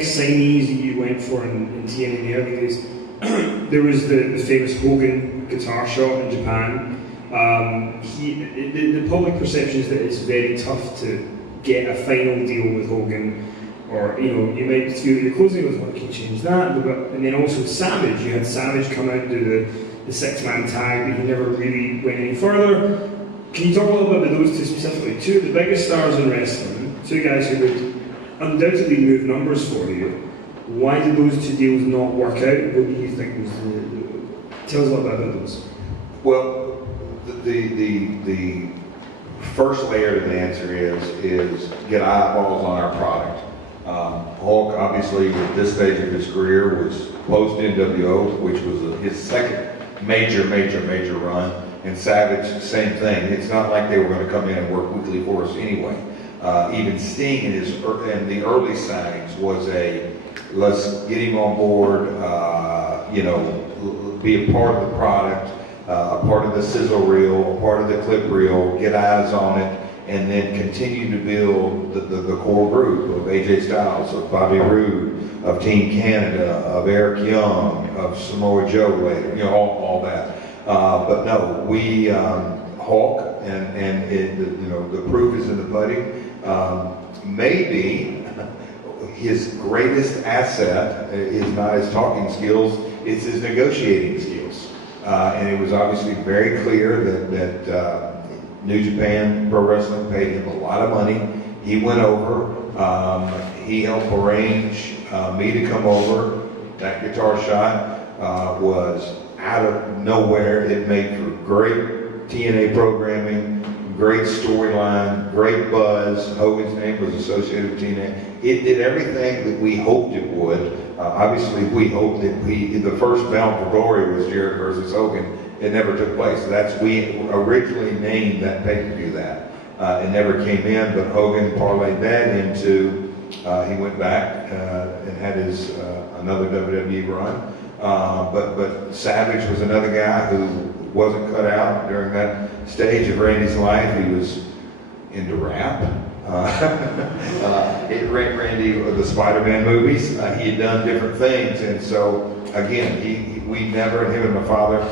big signees that you went for in TNA in the early days, there was the famous Hogan guitar shot in Japan. The public perception is that it's very tough to get a final deal with Hogan, or you might feel the closing was what can you change that, and then also Savage. You had Savage come out and do the six-man tag, but he never really went any further. Can you talk a little bit about those two specifically? Two of the biggest stars in wrestling, two guys who would undoubtedly move numbers for you. Why did those two deals not work out? What do you think was tell us a little bit about those? Well, the first layer to the answer is get eyeballs on our product. Hulk, obviously, at this stage of his career, was post NWO, which was his second major run. And Savage, same thing. It's not like they were going to come in and work weekly for us anyway. Even Sting in the early signings was let's get him on board, be a part of the product, a part of the sizzle reel, a part of the clip reel, get eyes on it, and then continue to build the core group of AJ Styles, of Bobby Roode, of Team Canada, of Eric Young, of Samoa Joe later, all that. But no, we Hulk, and the proof is in the pudding. Maybe his greatest asset is not his talking skills, it's his negotiating skills. And it was obviously very clear that New Japan Pro Wrestling paid him a lot of money. He went over, he helped arrange me to come over. That guitar shot was out of nowhere. It made for great TNA programming, great storyline, great buzz. Hogan's name was associated with TNA. It did everything that we hoped it would. Obviously, we hoped that the first Bound for Glory was Jarrett versus Hogan. It never took place. We originally named that pay-per-view that. It never came in, but Hogan parlayed that into, he went back and had his another WWE run. But Savage was another guy who wasn't cut out during that stage of Randy's life. He was into rap. Randy, the Spider-Man movies, he had done different things, and so again, we never, him and my father,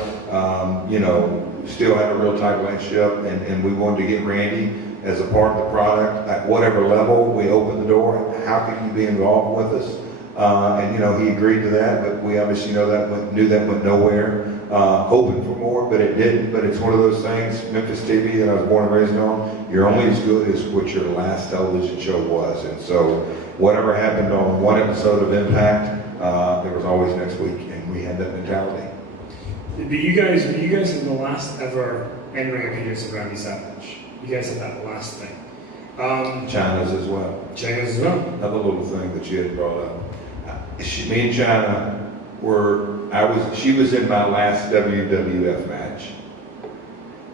still had a real tight relationship, and we wanted to get Randy as a part of the product at whatever level. We opened the door. How can you be involved with us? And he agreed to that, but we obviously knew that went nowhere. Hoping for more, but it didn't. But it's one of those things, Memphis TV, that I was born and raised on. You're only as good as what your last television show was. And so whatever happened on one episode of Impact, there was always next week, and we had that mentality. But you guys had the last ever in-ring appearance of Randy Savage. You guys had that last thing. China's as well. China's as well. Another little thing that you had brought up. Me and China she was in my last WWF match,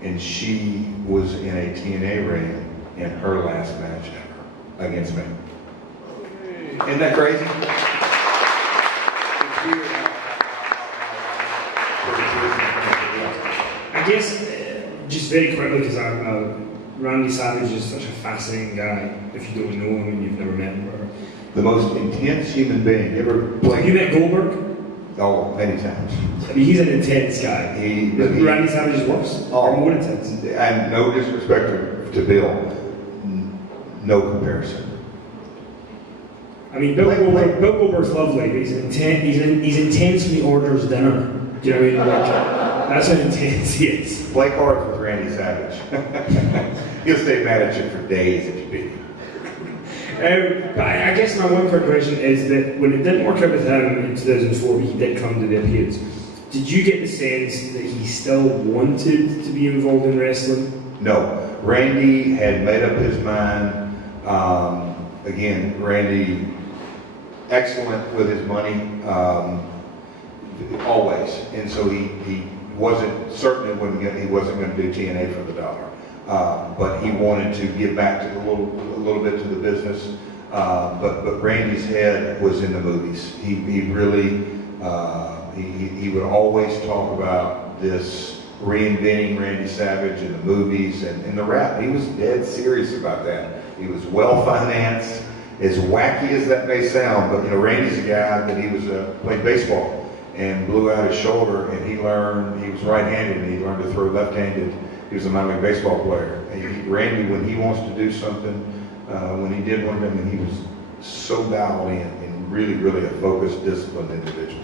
and she was in a TNA ring in her last match ever against me. Isn't that crazy? I guess, just very quickly, because Randy Savage is such a fascinating guy, if you don't know him and you've never met him. The most intense human being. You ever played? Have you met Goldberg? Oh, many times. I mean, he's an intense guy. Randy Savage is worse, or more intense. And no disrespect to Bill, no comparison. I mean, Bill Goldberg's lovely, but he's intense when he orders dinner. Do you know what I mean? Like, that's how intense he is. Play cards with Randy Savage. He'll stay mad at you for days if you beat him. But I guess my one quick question is that when it didn't work out with him in 2004, he did come to the appearance. Did you get the sense that he still wanted to be involved in wrestling? No. Randy had made up his mind. Again, Randy, excellent with his money, always. And so he wasn't going to do TNA for the dollar. But he wanted to give back to a little bit to the business. But Randy's head was in the movies. He really he would always talk about this reinventing Randy Savage in the movies and the rap. He was dead serious about that. He was well financed. as wacky as that may sound, but you know, Randy's a guy that he was played baseball and blew out his shoulder, and he was right-handed, and he learned to throw left-handed. He was a minor league baseball player. And Randy, when he wants to do something, when he did one of them, he was so dialed in and really, really a focused, disciplined individual.